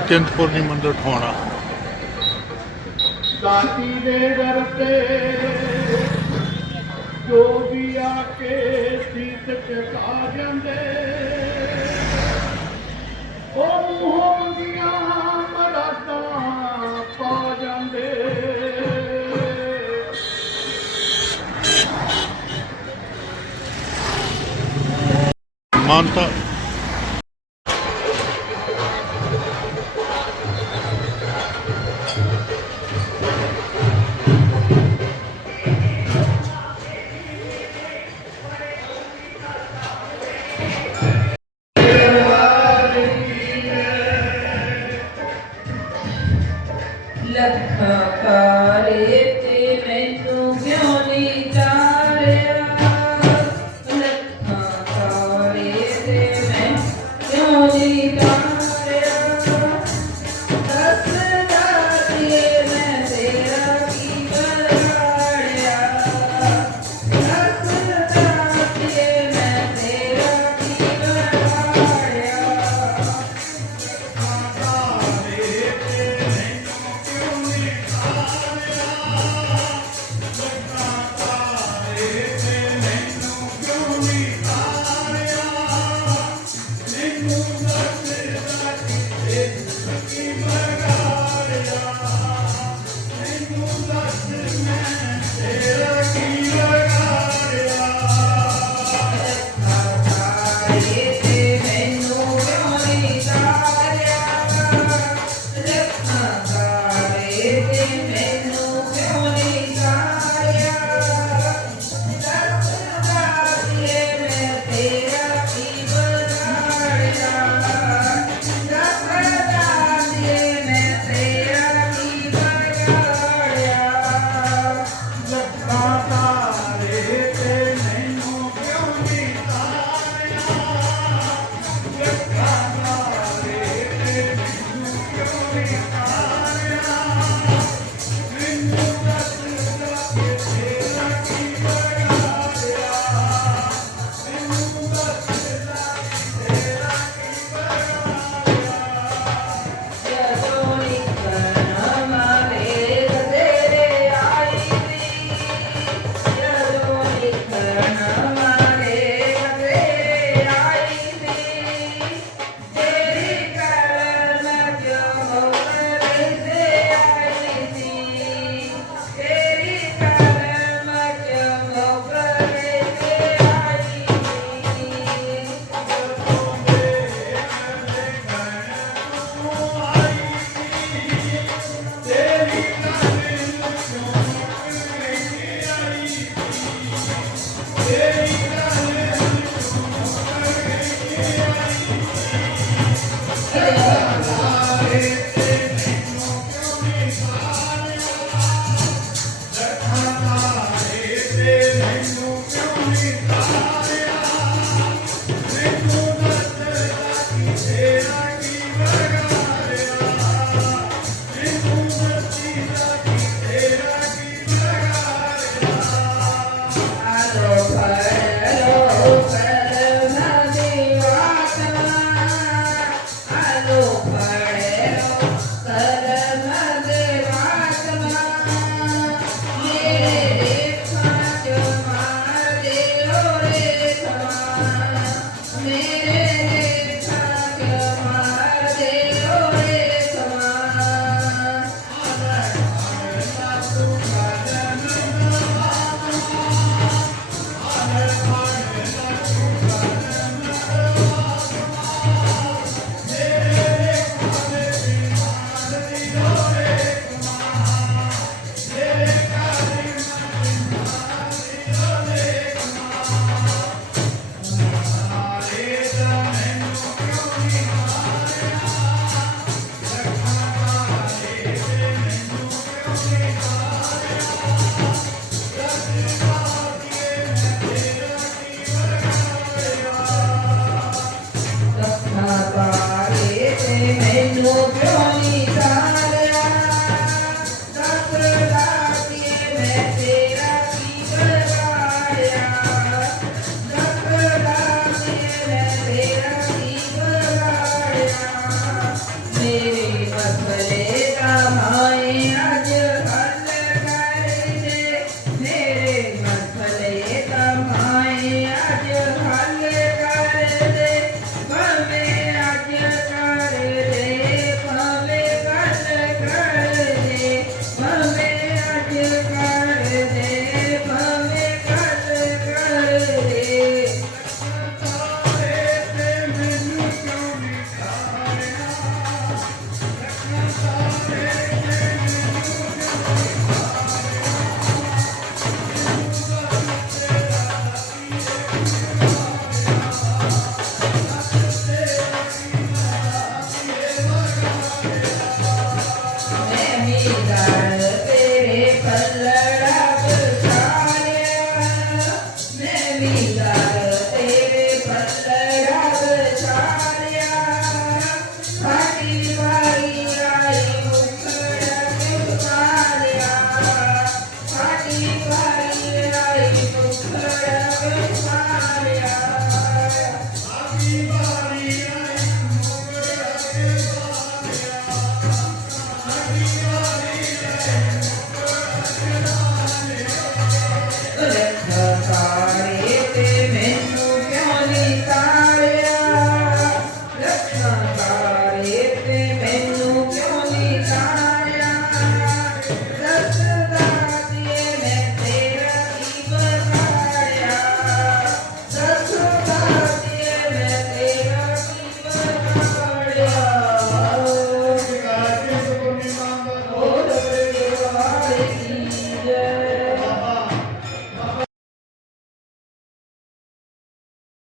ਅਚੰਤਪੁਰਨੀ ਮੰਦਰ ਠੋਣਾ ਸਾਤੀ ਦੇ ਦਰ ਤੇ ਜੋ ਵੀ ਆ ਕੇ ਸੀਤ ਟਿਕਾ ਜਾਂਦੇ। ਉਹ ਮੂੰਹੋਂ ਦੀਆਂ ਮਰਾਦਾਂ ਪਾ ਜਾਂਦੇ। ਮਾਨਤਾ